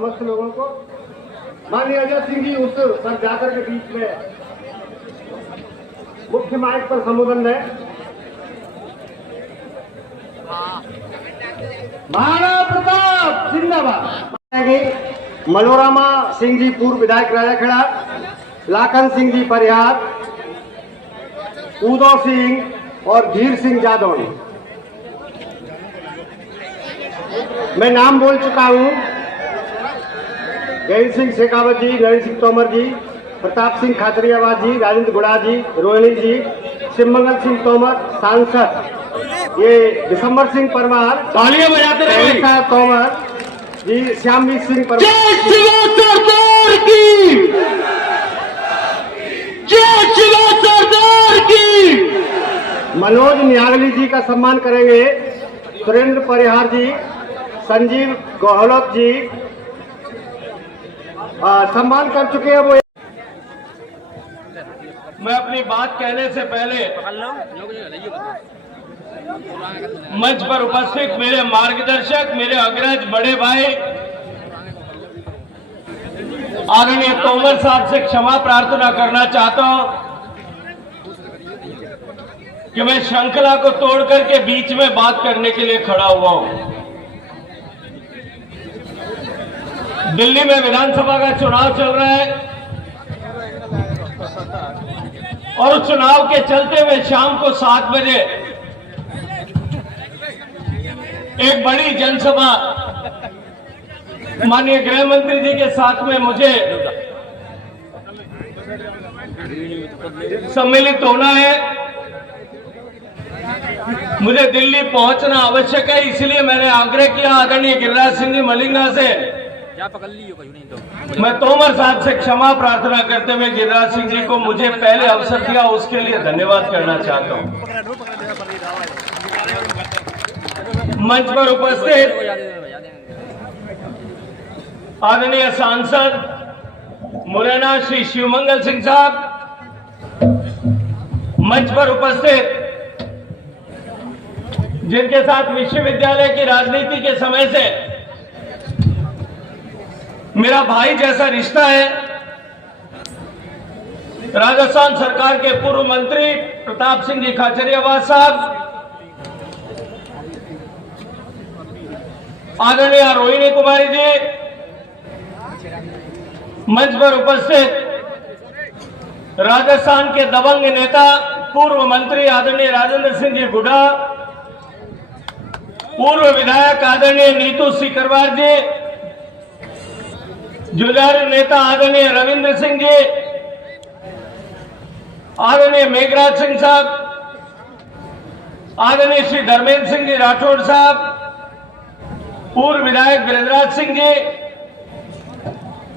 समस्त लोगों को। माननीय अजय सिंह जी उस सर जाकर के बीच में मुख्य माइक पर संबोधन है। महाराणा प्रताप जिंदाबाद। मनोरमा सिंह जी पूर्व विधायक राजाखेड़ा, लाखन सिंह जी परिहार, उदय सिंह और धीर सिंह जादौनी। मैं नाम बोल चुका हूं। जय सिंह शेखावत जी, नरेंद्र सिंह तोमर जी, प्रताप सिंह खातरियावाद जी, राजेंद्र गुड़ा जी, रोहिणी जी, शिवमंगल सिंह तोमर सांसद, ये दिसंबर सिंह परमार, तालियां बजाते रहे तोमर जी, श्यामवीर सिंह परमार, जय शिवा सरदार की, जय शिवा सरदार की। मनोज न्यागली जी का सम्मान करेंगे सुरेंद्र परिहार जी, संजीव गहलोत जी सम्मान कर चुके हैं। वो मैं अपनी बात कहने से पहले मंच पर उपस्थित मेरे मार्गदर्शक, मेरे अग्रज बड़े भाई आदरणीय तोमर साहब से क्षमा प्रार्थना करना चाहता हूं कि मैं श्रृंखला को तोड़ करके बीच में बात करने के लिए खड़ा हुआ हूं। दिल्ली में विधानसभा का चुनाव चल रहा है और उस चुनाव के चलते हुए शाम को 7 बजे एक बड़ी जनसभा माननीय गृह मंत्री जी के साथ में मुझे सम्मिलित होना है। मुझे दिल्ली पहुंचना आवश्यक है, इसलिए मैंने आग्रह किया आदरणीय गिरिराज सिंह जी मलिंगा से, मैं तोमर साहब से क्षमा प्रार्थना करते हुए गिरिराज सिंह जी को मुझे पहले अवसर दिया उसके लिए धन्यवाद करना चाहता हूं। मंच पर उपस्थित आदरणीय सांसद मुरैना श्री शिवमंगल सिंह साहब, मंच पर उपस्थित जिनके साथ विश्वविद्यालय की राजनीति के समय से मेरा भाई जैसा रिश्ता है, राजस्थान सरकार के पूर्व मंत्री प्रताप सिंह जी खाचरियावाद साहब, आदरणीय रोहिणी कुमारी जी, मंच पर उपस्थित राजस्थान के दबंग नेता पूर्व मंत्री आदरणीय राजेंद्र सिंह जी गुड़ा, पूर्व विधायक आदरणीय नीतू सीकरवार जी, जुझारू नेता आदरणीय रविंद्र सिंह जी, आदरणीय मेघराज सिंह साहब, आदरणीय श्री धर्मेंद्र सिंह जी राठौड़ साहब, पूर्व विधायक बृजराज सिंह जी,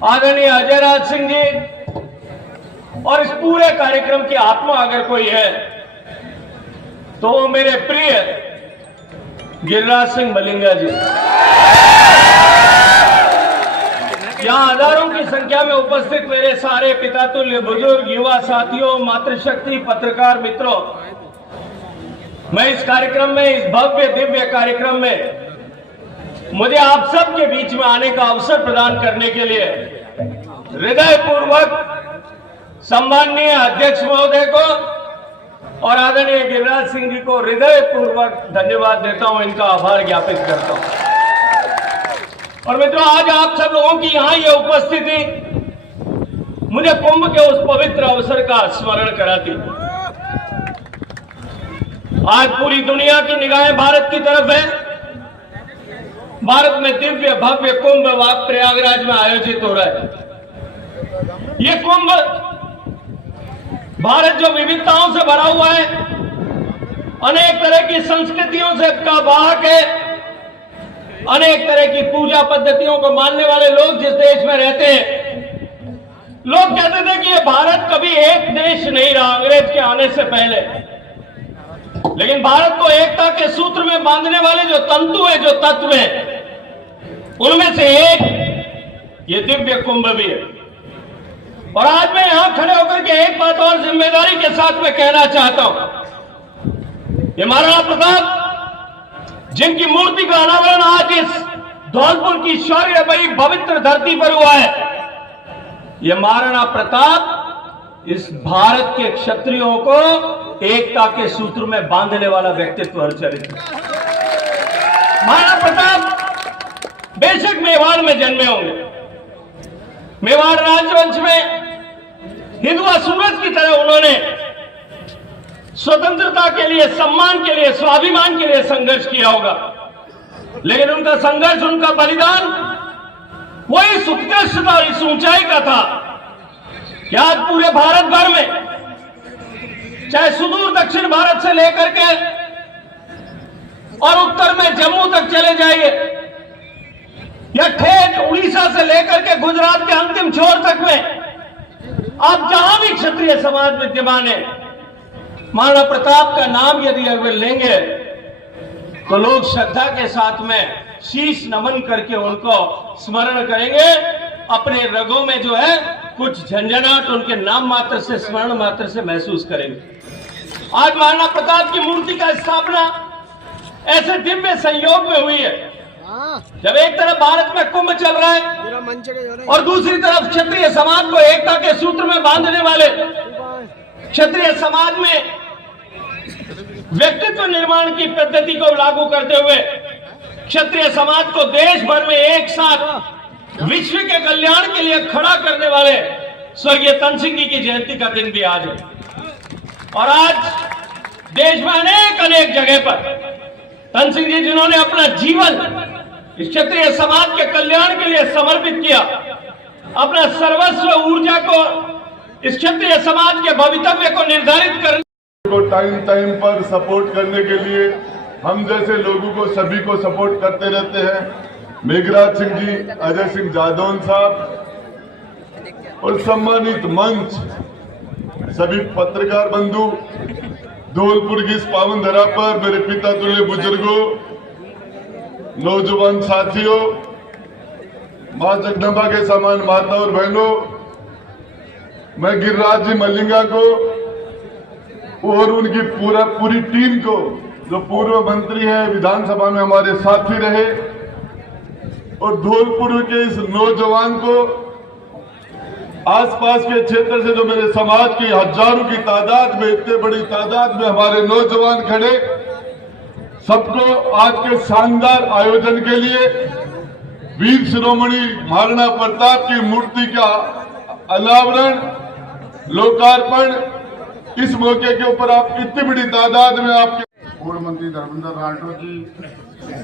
आदरणीय अजयराज सिंह जी, और इस पूरे कार्यक्रम की आत्मा अगर कोई है तो वो मेरे प्रिय गिरिराज सिंह मलिंगा जी। यहां हजारों की संख्या में उपस्थित मेरे सारे पितातुल्य बुजुर्ग, युवा साथियों, मातृशक्ति, पत्रकार मित्रों, मैं इस कार्यक्रम में, इस भव्य दिव्य कार्यक्रम में मुझे आप सबके बीच में आने का अवसर प्रदान करने के लिए हृदयपूर्वक सम्माननीय अध्यक्ष महोदय को और आदरणीय गिरिराज सिंह जी को हृदयपूर्वक धन्यवाद देता हूं, इनका आभार ज्ञापित करता हूं। और मित्रों, आज आप सब लोगों की यहां ये उपस्थिति मुझे कुंभ के उस पवित्र अवसर का स्मरण कराती। आज पूरी दुनिया की निगाहें भारत की तरफ है। भारत में दिव्य भव्य कुंभ प्रयागराज में आयोजित हो रहा है। ये कुंभ भारत जो विविधताओं से भरा हुआ है, अनेक तरह की संस्कृतियों से का वाहक है, अनेक तरह की पूजा पद्धतियों को मानने वाले लोग जिस देश में रहते हैं, लोग कहते थे कि ये भारत कभी एक देश नहीं रहा अंग्रेज के आने से पहले, लेकिन भारत को एकता के सूत्र में बांधने वाले जो तंतु है, जो तत्व है, उनमें से एक ये दिव्य कुंभ भी है। और आज मैं यहां खड़े होकर के एक बात और जिम्मेदारी के साथ में कहना चाहता हूं। ये महाराणा प्रताप जिनकी मूर्ति का अनावरण आज इस धौलपुर की शौर्य भरी पवित्र धरती पर हुआ है। यह महाराणा प्रताप इस भारत के क्षत्रियों को एकता के सूत्र में बांधने वाला व्यक्तित्व और चरित्र। महाराणा प्रताप बेशक मेवाड़ में जन्मे होंगे, मेवाड़ राजवंश में हिंदुआ सूरज की तरह उन्होंने स्वतंत्रता के लिए, सम्मान के लिए, स्वाभिमान के लिए संघर्ष किया होगा, लेकिन उनका संघर्ष, उनका बलिदान वही इस उत्कृष्टता और इस ऊंचाई का था कि आज पूरे भारत भर में, चाहे सुदूर दक्षिण भारत से लेकर के और उत्तर में जम्मू तक चले जाइए, या ठेठ उड़ीसा से लेकर के गुजरात के अंतिम छोर तक में, आप जहां भी क्षत्रिय समाज विद्यमान है, महाराणा प्रताप का नाम यदि अगर लेंगे तो लोग श्रद्धा के साथ में शीश नमन करके उनको स्मरण करेंगे। अपने रगों में जो है कुछ झंझनाहट उनके नाम मात्र से, स्मरण मात्र से महसूस करेंगे। आज महाराणा प्रताप की मूर्ति का स्थापना ऐसे दिव्य संयोग में हुई है, जब एक तरफ भारत में कुंभ चल रहा है और दूसरी तरफ क्षत्रिय समाज को एकता के सूत्र में बांधने वाले, क्षत्रिय समाज में व्यक्तित्व निर्माण की पद्धति को लागू करते हुए क्षत्रिय समाज को देश भर में एक साथ विश्व के कल्याण के लिए खड़ा करने वाले स्वर्गीय तनसिंह जी की जयंती का दिन भी आज है। और आज देश में अनेक जगह पर तनसिंह जी, जिन्होंने अपना जीवन इस क्षत्रिय समाज के कल्याण के लिए समर्पित किया, अपना सर्वस्व ऊर्जा को इस क्षत्रिय समाज के भवितव्य को निर्धारित करने को टाइम पर सपोर्ट करने के लिए हम जैसे लोगों को, सभी को सपोर्ट करते रहते हैं। मेघराज सिंह जी, अजय सिंह जादौन साहब और सम्मानित मंच, सभी पत्रकार बंधु, धौलपुर की इस पावन धरा पर मेरे पिता तुल्य बुजुर्गों, नौजवान साथियों, मां जगदम्बा के समान माता और बहनों, मैं गिरिराज जी मल्लिंगा को और उनकी पूरी टीम को, जो पूर्व मंत्री है, विधानसभा में हमारे साथी रहे, और धौलपुर के इस नौजवान को, आसपास के क्षेत्र से जो मेरे समाज की हजारों की तादाद में, इतने बड़ी तादाद में हमारे नौजवान खड़े, सबको आज के शानदार आयोजन के लिए वीर शिरोमणि महाराणा प्रताप की मूर्ति का अनावरण, लोकार्पण, इस मौके के ऊपर आप इतनी बड़ी तादाद में आपके पूर्व मंत्री धर्मेंद्र राठौर जी,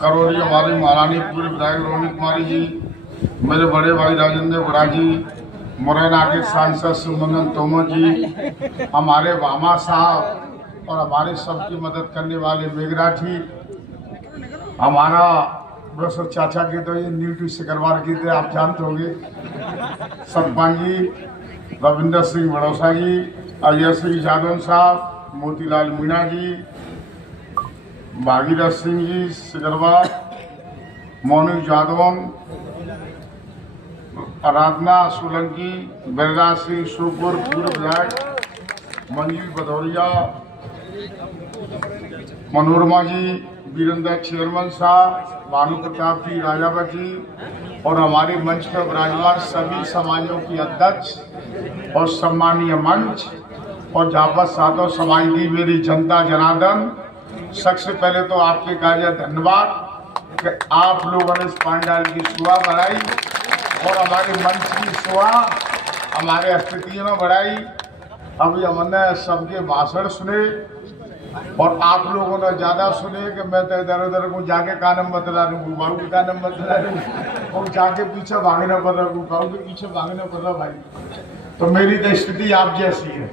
करौली हमारी महारानी पूर्व विधायक रोहिणी कुमारी जी, मेरे बड़े भाई राजेंद्र गुड़ा जी, मुरैना के सांसद सुमंगल तोमर जी, हमारे वामा साहब और हमारे सबकी मदद करने वाले मेघराज जी, हमारा बरसर चाचा के तो ये न्यूटी सिकरवार की थे, आप जानते होंगे, सरपंच जी रविंदर सिंह बड़ौसा जी, अजय सिंह जादौन साहब, मोतीलाल मीणा जी, भागीरथ सिंह जी सिकरवार, मोनू जादौन, आराधना सोलंकी, बलराज सिंह शोपुर पूर्व विधायक, मंजू भदौरिया, मनोरमा जी, वीरेंद्र चेयरमैन साहब, भानु प्रताप जी राजावत जी, और हमारे मंच पर विराजमान सभी समाजों की अध्यक्ष और सम्मानीय मंच और जापत साधो समाज की मेरी जनता जनार्दन, सबसे पहले तो आपके कार्य धन्यवाद कि आप लोगों ने इस पंडाल की शोभा बढ़ाई और हमारे मंच की शोभा हमारे स्थितियों में बढ़ाई। अभी हमने सबके भाषण सुने और आप लोगों ने ज्यादा सुने कि मैं तो इधर उधर को जाके का नाम बतला दूँ, बाबू का नाम बतला दूँ और जाके पीछे भागना पड़ रहा हूँ, बाबू के पीछे भागना पड़ रहा भाई। तो मेरी तो स्थिति आप जैसी है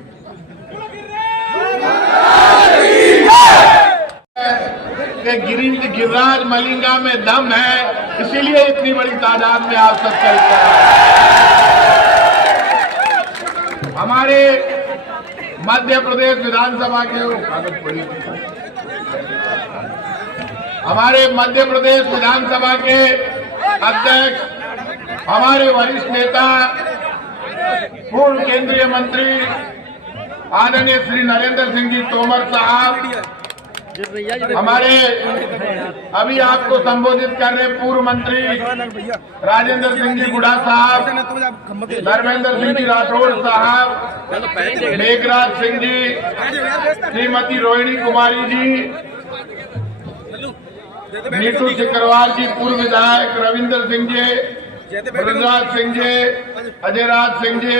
कि गिरिराज मलिंगा में दम है, इसीलिए इतनी बड़ी तादाद में आप सब चलते हैं। हमारे मध्य प्रदेश विधानसभा के अध्यक्ष, हमारे वरिष्ठ नेता, पूर्व केंद्रीय मंत्री आदरणीय श्री नरेंद्र सिंह जी तोमर साहब, हमारे अभी आपको संबोधित कर रहे पूर्व मंत्री राजेंद्र सिंह जी गुड़ा साहब, धर्मेंद्र सिंह जी राठौड़ साहब, मेघराज सिंह जी, श्रीमती रोहिणी कुमारी जी, नीतू सिकरवार जी, पूर्व विधायक रविंद्र सिंह जी, ब्रजराज सिंह जी, अजयराज सिंह जी,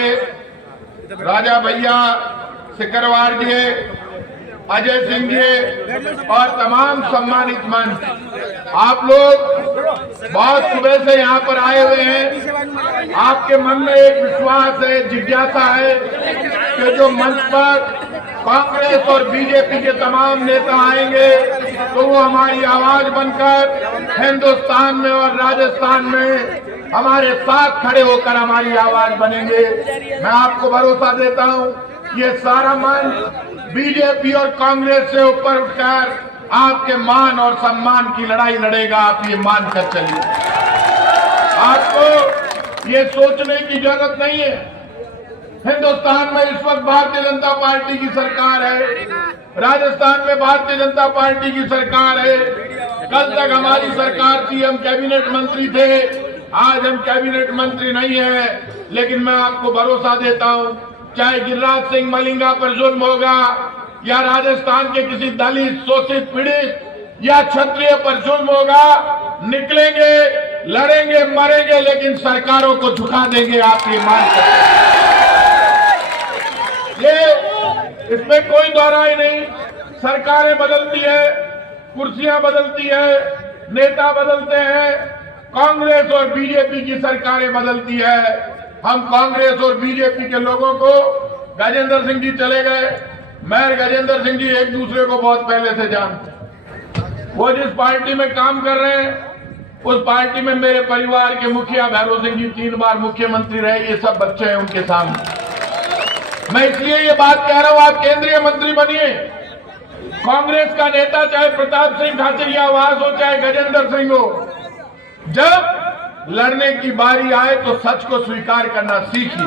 राजा भैया सिकरवार जी, अजय सिंह जी और तमाम सम्मानित मंच, आप लोग बहुत सुबह से यहाँ पर आए हुए हैं। आपके मन में एक विश्वास है, जिज्ञासा है कि जो मंच पर कांग्रेस और बीजेपी के तमाम नेता आएंगे तो वो हमारी आवाज बनकर हिंदुस्तान में और राजस्थान में हमारे साथ खड़े होकर हमारी आवाज बनेंगे। मैं आपको भरोसा देता हूँ ये सारा मंच बीजेपी और कांग्रेस से ऊपर उठकर आपके मान और सम्मान की लड़ाई लड़ेगा। आप ये मानकर चलिए। आपको ये सोचने की जरूरत नहीं है, हिंदुस्तान में इस वक्त भारतीय जनता पार्टी की सरकार है, राजस्थान में भारतीय जनता पार्टी की सरकार है। कल तक हमारी सरकार थी, हम कैबिनेट मंत्री थे, आज हम कैबिनेट मंत्री नहीं है, लेकिन मैं आपको भरोसा देता हूं चाहे गिरिराज सिंह मलिंगा पर जुल्म होगा या राजस्थान के किसी दलित शोषित पीड़ित या क्षत्रिय पर जुल्म होगा, निकलेंगे, लड़ेंगे, मरेंगे, लेकिन सरकारों को झुका देंगे। आप ये मान सकते, ये इसमें कोई दोहराई नहीं। सरकारें बदलती है, कुर्सियां बदलती है, नेता बदलते हैं, कांग्रेस और बीजेपी की सरकारें बदलती है। हम कांग्रेस और बीजेपी के लोगों को, गजेंद्र सिंह जी चले गए, मैं गजेंद्र सिंह जी एक दूसरे को बहुत पहले से जानते हैं। वो जिस पार्टी में काम कर रहे हैं उस पार्टी में मेरे परिवार के मुखिया भैरव सिंह जी 3 बार मुख्यमंत्री रहे, ये सब बच्चे हैं उनके सामने। मैं इसलिए ये बात कह रहा हूं, आप केंद्रीय मंत्री बनिए। कांग्रेस का नेता चाहे प्रताप सिंह खाचरियावास हो चाहे गजेंद्र सिंह हो, जब लड़ने की बारी आए तो सच को स्वीकार करना सीखिए।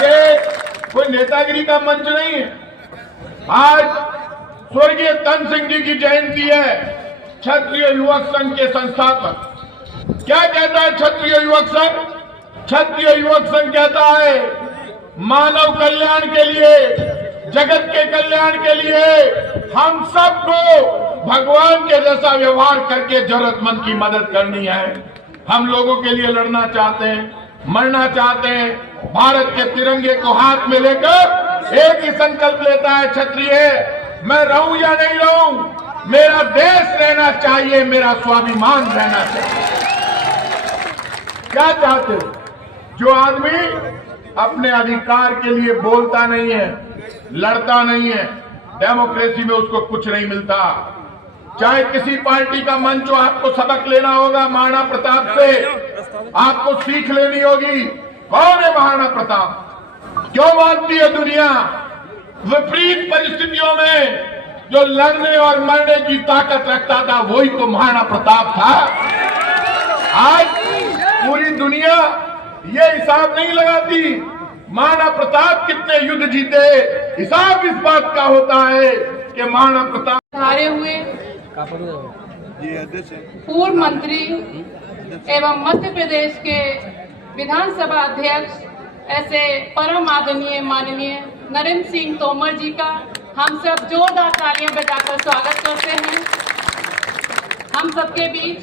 ये कोई नेतागिरी का मंच नहीं है। आज स्वर्गीय तन सिंह जी की जयंती है, क्षत्रिय युवक संघ के संस्थापक। क्या कहता है क्षत्रिय युवक संघ? क्षत्रिय युवक संघ कहता है मानव कल्याण के लिए, जगत के कल्याण के लिए हम सबको भगवान के जैसा व्यवहार करके जरूरतमंद की मदद करनी है। हम लोगों के लिए लड़ना चाहते हैं, मरना चाहते हैं। भारत के तिरंगे को हाथ में लेकर एक ही संकल्प लेता है क्षत्रिय, मैं रहूं या नहीं रहूं, मेरा देश रहना चाहिए, मेरा स्वाभिमान रहना चाहिए। क्या चाहते हो? जो आदमी अपने अधिकार के लिए बोलता नहीं है, लड़ता नहीं है, डेमोक्रेसी में उसको कुछ नहीं मिलता। चाहे किसी पार्टी का मंच हो, आपको सबक लेना होगा महाराणा प्रताप से, आपको सीख लेनी होगी। कौन है महाराणा प्रताप? क्यों मानती है दुनिया? विपरीत परिस्थितियों में जो लड़ने और मरने की ताकत रखता था वही तो महाराणा प्रताप था। आज पूरी दुनिया ये हिसाब नहीं लगाती महाराणा प्रताप कितने युद्ध जीते, हिसाब इस बात का होता है कि महाराणा प्रताप हारे हुए पूर्व मंत्री एवं मध्य प्रदेश के विधानसभा अध्यक्ष ऐसे परम आदरणीय माननीय नरेंद्र सिंह तोमर जी का हम सब जोरदार तालियां बजाकर स्वागत करते हैं। हम सबके बीच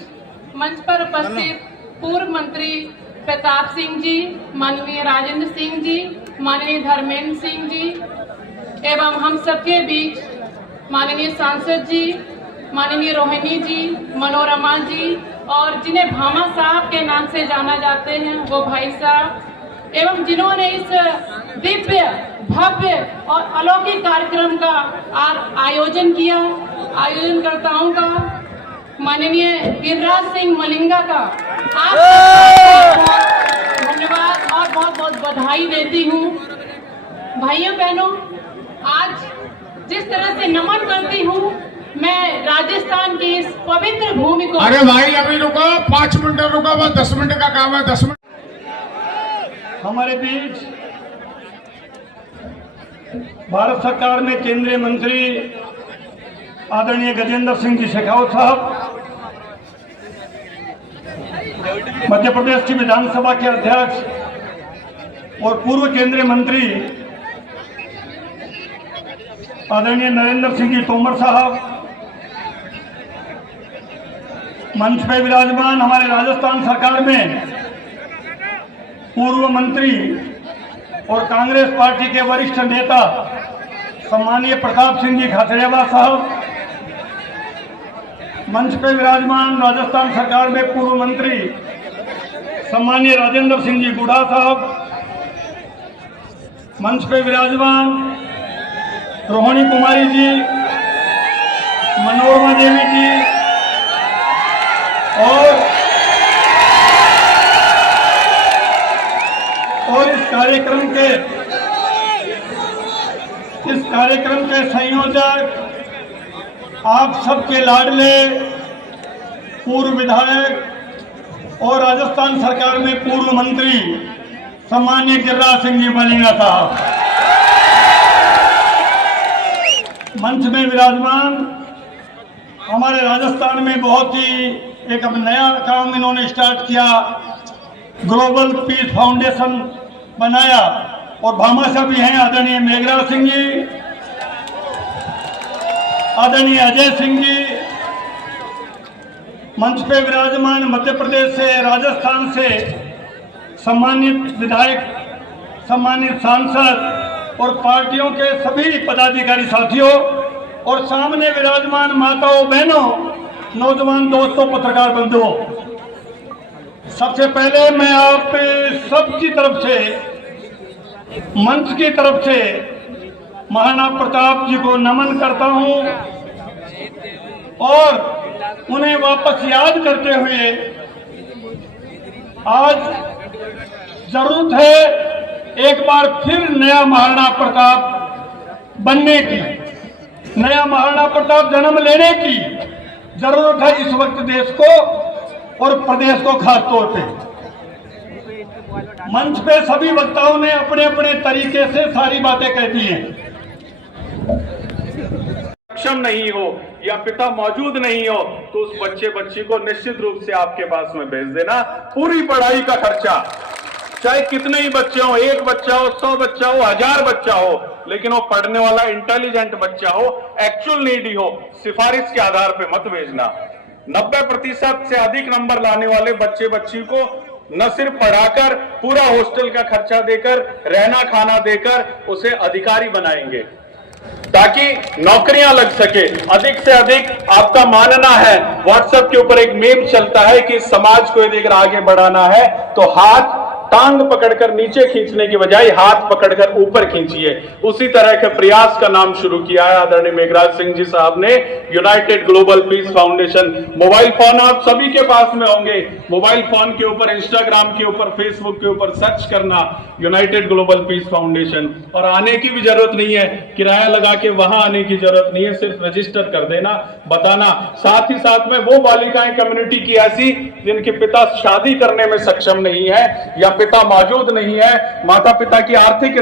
मंच पर उपस्थित पूर्व मंत्री प्रताप सिंह जी, माननीय राजेंद्र सिंह जी, माननीय धर्मेंद्र सिंह जी एवं हम सबके बीच माननीय सांसद जी, माननीय रोहिणी जी, मनोरमा जी और जिन्हें भामा साहब के नाम से जाना जाते हैं वो भाई साहब एवं जिन्होंने इस दिव्य भव्य और अलौकिक कार्यक्रम का आयोजन किया, आयोजनकर्ताओं का, माननीय गिरिराज सिंह मलिंगा का आपको धन्यवाद और बहुत बहुत बधाई देती हूँ। भाइयों बहनों, आज जिस तरह से नमन करती हूँ मैं राजस्थान की इस पवित्र भूमि को। अरे भाई अभी रुको, 5 मिनट रुको, बस 10 मिनट का काम है, 10 मिनट। हमारे बीच भारत सरकार में केंद्रीय मंत्री आदरणीय गजेंद्र सिंह जी शेखावत साहब, मध्य प्रदेश की विधानसभा के अध्यक्ष और पूर्व केंद्रीय मंत्री आदरणीय नरेंद्र सिंह जी तोमर साहब, मंच पे विराजमान हमारे राजस्थान सरकार में पूर्व मंत्री और कांग्रेस पार्टी के वरिष्ठ नेता सम्मानीय प्रताप सिंह जी खाचरियावास साहब, मंच पे विराजमान राजस्थान सरकार में पूर्व मंत्री सम्मानीय राजेंद्र सिंह जी गुड़ा साहब, मंच पे विराजमान रोहिणी कुमारी जी, मनोरमा देवी जी और इस कार्यक्रम के संयोजक, आप सबके लाडले पूर्व विधायक और राजस्थान सरकार में पूर्व मंत्री सम्मानीय गिरिराज सिंह जी मलिंगा साहब, मंच में विराजमान हमारे राजस्थान में बहुत ही एक अब नया काम इन्होंने स्टार्ट किया, ग्लोबल पीस फाउंडेशन बनाया और भामाशाह भी हैं आदरणीय मेघराज सिंह जी, आदरणीय अजय सिंह जी, मंच पे विराजमान मध्य प्रदेश से, राजस्थान से सम्मानित विधायक, सम्मानित सांसद और पार्टियों के सभी पदाधिकारी साथियों और सामने विराजमान माताओं, बहनों, नौजवान दोस्तों, पत्रकार बंधुओं, सबसे पहले मैं आप सबकी तरफ से, मंच की तरफ से महाराणा प्रताप जी को नमन करता हूं और उन्हें वापस याद करते हुए आज जरूरत है एक बार फिर नया महाराणा प्रताप बनने की, नया महाराणा प्रताप जन्म लेने की जरूरत है इस वक्त देश को और प्रदेश को खास तौर पे। मंच पे सभी वक्ताओं ने अपने अपने तरीके से सारी बातें कह दी हैं। सक्षम नहीं हो या पिता मौजूद नहीं हो तो उस बच्ची को निश्चित रूप से आपके पास में भेज देना। पूरी पढ़ाई का खर्चा, चाहे कितने ही बच्चे हो, 1 बच्चा हो, 100 बच्चा हो, 1000 बच्चा हो, लेकिन वो पढ़ने वाला इंटेलिजेंट बच्चा हो, एक्चुअल नीडी हो, सिफारिश के आधार पे मत भेजना। 90% से अधिक नंबर लाने वाले बच्ची को न सिर्फ पढ़ाकर, पूरा हॉस्टल का खर्चा देकर, रहना खाना देकर उसे अधिकारी बनाएंगे ताकि नौकरियां लग सके। अधिक से अधिक आपका मानना है, व्हाट्सएप के ऊपर एक मीम चलता है कि समाज को यदि आगे बढ़ाना है तो हाथ टांग पकड़कर नीचे खींचने की बजाय हाथ पकड़कर ऊपर खींचिए। उसी तरह के प्रयास का नाम शुरू किया है आदरणीय मेघराज सिंह जी साहब ने, United global peace foundation. Mobile phone आप सभी के पास में होंगे, मोबाइल फोन के ऊपर, इंस्टाग्राम के ऊपर, फेसबुक के ऊपर सर्च करना यूनाइटेड ग्लोबल पीस फाउंडेशन, और आने की भी जरूरत नहीं है, किराया लगा के वहां आने की जरूरत नहीं है, सिर्फ रजिस्टर कर देना, बताना। साथ ही साथ में वो बालिकाएं कम्युनिटी की ऐसी जिनके पिता शादी करने में सक्षम नहीं है या पिता मौजूद नहीं है, माता पिता की आर्थिक